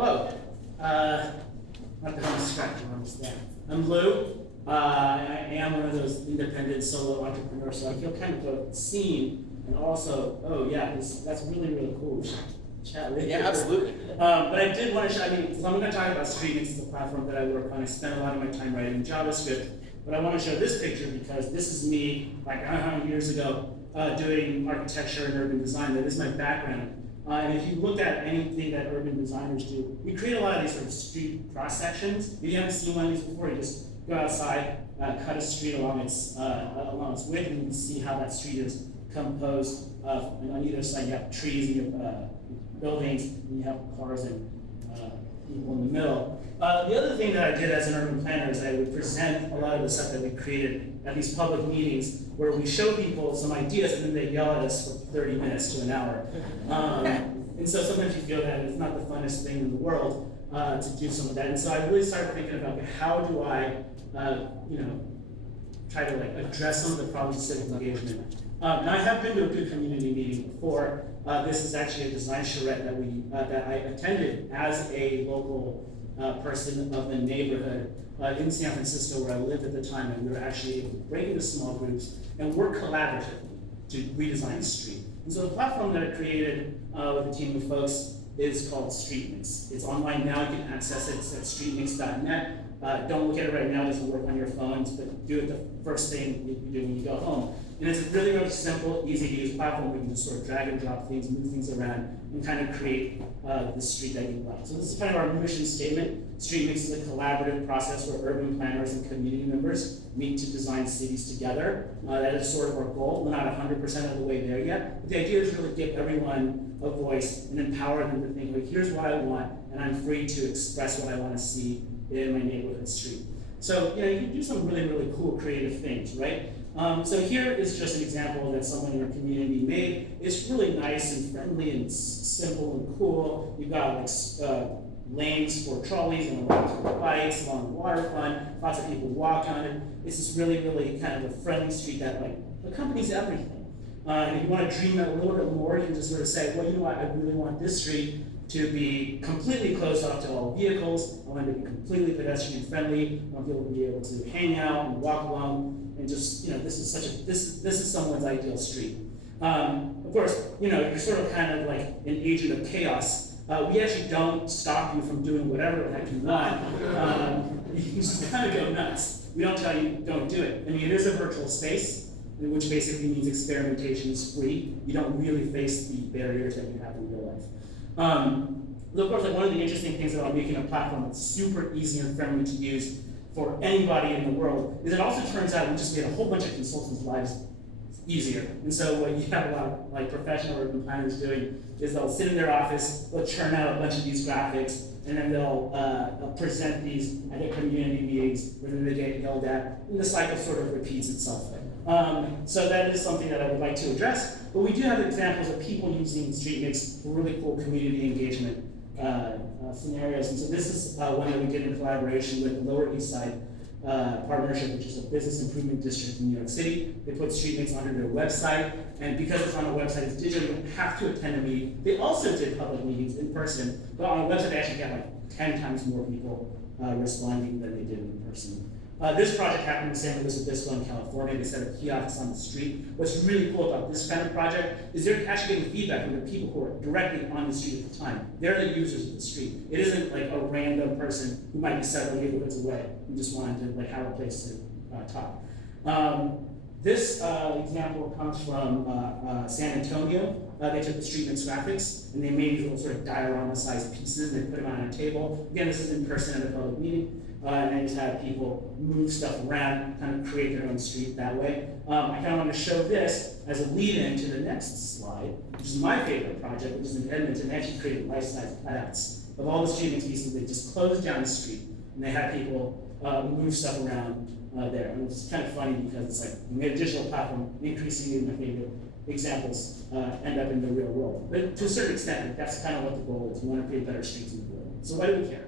Hello. Not that I'm distracted, I'm just there. I'm Lou. I am one of those independent solo entrepreneurs, so I feel kind of seen and also, oh yeah, that's really, really cool. We should chat later. Yeah, absolutely. But I did want to show, so I'm going to talk about StreetMix. It's a platform that I work on. I spend a lot of my time writing JavaScript, but I want to show this picture because this is me, like I don't know how many years ago, doing architecture and urban design. That is my background. And if you look at anything that urban designers do, we create a lot of these sort of street cross sections. If you haven't seen one of these before, you just go outside, cut a street along its width, and you can see how that street is composed of, and on either side you have trees, and you have buildings, and you have cars and people in the middle. The other thing that I did as an urban planner is I would present a lot of the stuff that we created at these public meetings where we show people some ideas and then they yell at us for 30 minutes to an hour. And so sometimes you feel that it's not the funnest thing in the world to do some of that. And so I really started thinking about, okay, how do I try to address some of the problems of civic engagement. Now I have been to a good community meeting before. This is actually a design charrette that I attended as a local person of the neighborhood in San Francisco where I lived at the time, and we were actually able to break into small groups and work collaboratively to redesign the street. And so the platform that I created with a team of folks is called StreetMix. It's online now, you can access it, it's at streetmix.net. Don't look at it right now, it doesn't work on your phones, but do it the first thing you do when you go home. And it's a really, really simple, easy to use platform where you can just sort of drag and drop things, move things around, and kind of create the street that you like. So this is kind of our mission statement. StreetMix is a collaborative process where urban planners and community members meet to design cities together. That is sort of our goal. We're not 100% of the way there yet, but the idea is really give everyone a voice and empower them to think, like, here's what I want, and I'm free to express what I want to see in my neighborhood street. So you can do some really, really cool creative things, right? So here is just an example that someone in our community made. It's really nice and friendly and simple and cool. You've got lanes for trolleys and lanes for bikes along the waterfront. Lots of people walk on it. It's this really, really kind of a friendly street that accompanies everything. And if you want to dream it a little bit more, you can just sort of say, well, you know what, I really want this street to be completely closed off to all vehicles. I want it to be completely pedestrian friendly. I want people to be able to hang out and walk along and just, this is someone's ideal street. Of course, you're sort of kind of like an agent of chaos. We actually don't stop you from doing whatever the heck you want. You can just kind of go nuts. We don't tell you don't do it. I mean, it is a virtual space, which basically means experimentation is free. You don't really face the barriers that you have in real life. Of course, one of the interesting things about making a platform that's super easy and friendly to use for anybody in the world is it also turns out we just made a whole bunch of consultants' lives easier. And so what you have a lot of professional urban planners doing is they'll sit in their office, they'll churn out a bunch of these graphics, and then they'll present these at their community meetings where they get yelled at, and the cycle sort of repeats itself. So that is something that I would like to address. But we do have examples of people using StreetMix for really cool community engagement scenarios. And so this is one that we did in collaboration with the Lower East Side Partnership, which is a business improvement district in New York City. They put StreetMix under their website, and because it's on a website, it's digital, you don't have to attend a meeting. They also did public meetings in person, but on a website they actually got 10 times more people responding than they did in person. This project happened in San Luis Obispo in California. They set up kiosks on the street. What's really cool about this kind of project is they're actually getting feedback from the people who are directly on the street at the time. They're the users of the street. It isn't like a random person who might be several neighborhoods away who just wanted to have a place to talk. This example comes from San Antonio. They took the StreetMix graphics and they made these little sort of diorama-sized pieces and they put them on a table. Again, this is in person at a public meeting. And they just have people move stuff around, kind of create their own street that way. I kind of want to show this as a lead-in to the next slide, which is my favorite project, which is in Edmonton. They actually created life-size cutouts of all the StreetMix pieces. They just closed down the street, and they had people move stuff around there. And it's kind of funny because it's like we made a digital platform, increasingly my favorite examples end up in the real world. But to a certain extent, that's kind of what the goal is. We want to create better streets in the world. So why do we care?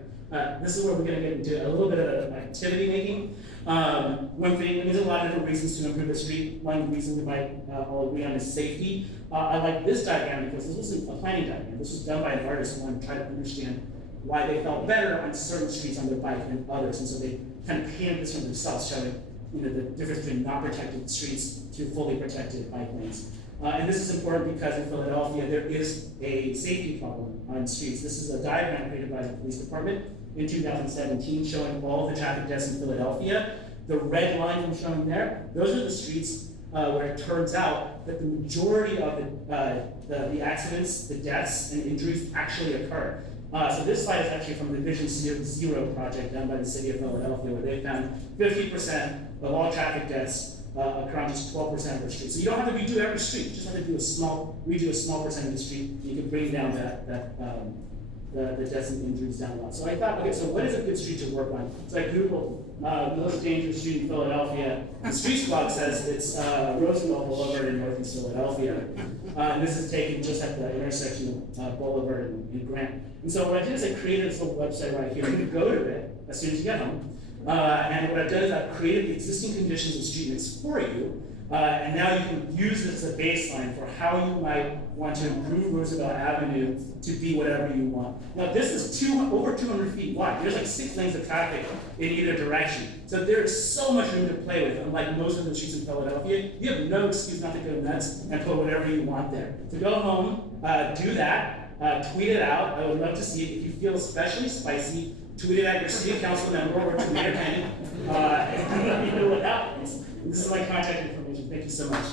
This is where we're going to get into a little bit of activity making. One thing, there's a lot of different reasons to improve the street. One reason we might all agree on is safety. I like this diagram because this wasn't a planning diagram. This was done by an artist who wanted to try to understand why they felt better on certain streets on their bike than others. And so they kind of painted this for themselves, showing the difference between not protected streets to fully protected bike lanes. And this is important because in Philadelphia, there is a safety problem on streets. This is a diagram created by the police department in 2017 showing all the traffic deaths in Philadelphia. The red line I'm showing there, those are the streets where it turns out that the majority of the accidents, the deaths, and injuries actually occur. So this slide is actually from the Vision Zero project done by the city of Philadelphia, where they found 50% of all traffic deaths occur on just 12% of the streets. So you don't have to redo every street; you just have to redo a small percent of the street. You can bring down the deaths and injuries down a lot. So I thought, okay, so what is a good street to work on? So I Googled most dangerous street in Philadelphia. The Street Squad says it's Roosevelt Boulevard in Northeast Philadelphia. And this is taken just at the intersection of Boulevard and Grant. And so what I did is I created this little website right here. You can go to it as soon as you get home. And what I've done is I've created the existing conditions of street mix for you. And now you can use this as a baseline for how you might want to improve Roosevelt Avenue to be whatever you want. Now this is over 200 feet wide. There's like 6 lanes of traffic in either direction. So there's so much room to play with. Unlike most of the streets in Philadelphia, you have no excuse not to go nuts and put whatever you want there. So go home, do that, tweet it out. I would love to see it. If you feel especially spicy, tweet it at your city council member or to Mayor Penny, and let me know what happens. This is my contact information. Thank you so much.